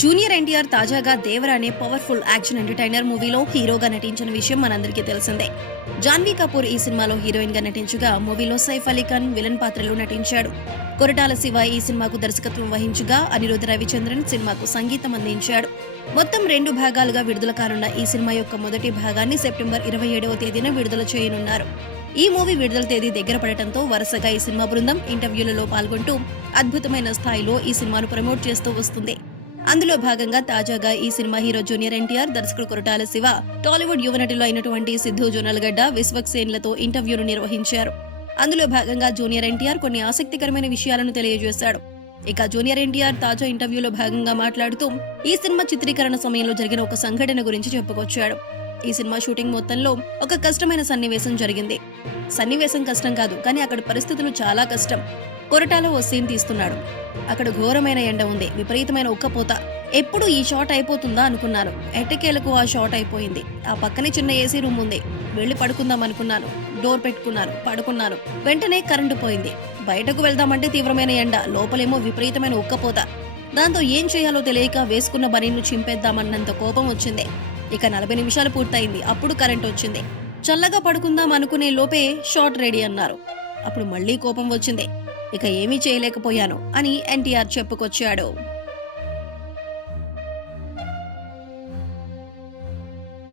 Junior NTR తాజాగా దేవర అనే powerful action entertainer మూవీలో హీరోగా నటించిన విషయం మనందరికీ తెలిసిందే. జాన్వీ కపూర్ ఈ సినిమాలో హీరోయిన్గా నటించగా మూవీలో సైఫ్ అలీ ఖాన్ విలన్ పాత్రలో నటించాడు. కొరటాల శివ ఈ సినిమాకు దర్శకత్వం వహించగా అనిరుద్ధ రవిచంద్రన్ సినిమాకు సంగీతం అందించాడు. మొత్తం రెండు భాగాలుగా విడుదల కానున్న ఈ సినిమా యొక్క మొదటి భాగాన్ని సెప్టెంబర్ ఇరవై ఏడవ తేదీన విడుదల చేయనున్నారు. ఈ మూవీ విడుదల తేదీ దగ్గర పడటంతో వరుసగా ఈ సినిమా బృందం ఇంటర్వ్యూలలో పాల్గొంటూ అద్భుతమైన స్థాయిలో ఈ సినిమాను ప్రమోట్ చేస్తూ వస్తుంది. అందులో భాగంగా తాజాగా ఈ సినిమా హీరో జూనియర్ ఎన్టీఆర్ దర్శకుడు కొరటాల శివ టాలీవుడ్ యువనటిలో అయినటువంటి సిద్ధు విశ్వక్ విశ్వక్సేన్లతో ఇంటర్వ్యూను నిర్వహించారు. అందులో భాగంగా జూనియర్ ఎన్టీఆర్ కొన్ని ఆసక్తికరమైన విషయాలను తెలియజేశాడు. ఇక జూనియర్ ఎన్టీఆర్ తాజా ఇంటర్వ్యూలో భాగంగా మాట్లాడుతూ ఈ సినిమా చిత్రీకరణ సమయంలో జరిగిన ఒక సంఘటన గురించి చెప్పుకొచ్చాడు. ఈ సినిమా షూటింగ్ మొత్తంలో ఒక కష్టమైన సన్నివేశం జరిగింది. సన్నివేశం కష్టం కాదు కానీ అక్కడ పరిస్థితులు చాలా కష్టం. కొరటాలో ఓ సీన్ తీస్తున్నాడు. అక్కడ ఘోరమైన ఎండ ఉంది విపరీతమైన ఉక్కపోత. ఎప్పుడు ఈ షాట్ అయిపోతుందా అనుకున్నాను. ఎట్టకేలకు ఆ షాట్ అయిపోయింది. ఆ పక్కనే చిన్న ఏసీ రూమ్ ఉంది. వెళ్ళి పడుకుందాం అనుకున్నాను. డోర్ పెట్టుకున్నాను పడుకున్నాను. వెంటనే కరెంటు పోయింది. బయటకు వెళ్దామంటే తీవ్రమైన ఎండ లోపలేమో విపరీతమైన ఉక్కపోత. దాంతో ఏం చేయాలో తెలియక వేసుకున్న బనీను చింపేద్దామన్నంత కోపం వచ్చింది. ఇక నలభై నిమిషాలు పూర్తయింది. అప్పుడు కరెంట్ వచ్చింది. చల్లగా పడుకుందాం అనుకునే లోపే షార్ట్ రెడీ అన్నారు. అప్పుడు మళ్ళీ కోపం వచ్చింది. ఇక ఏమీ చేయలేకపోయాను అని ఎన్టీఆర్ చెప్పుకొచ్చాడు.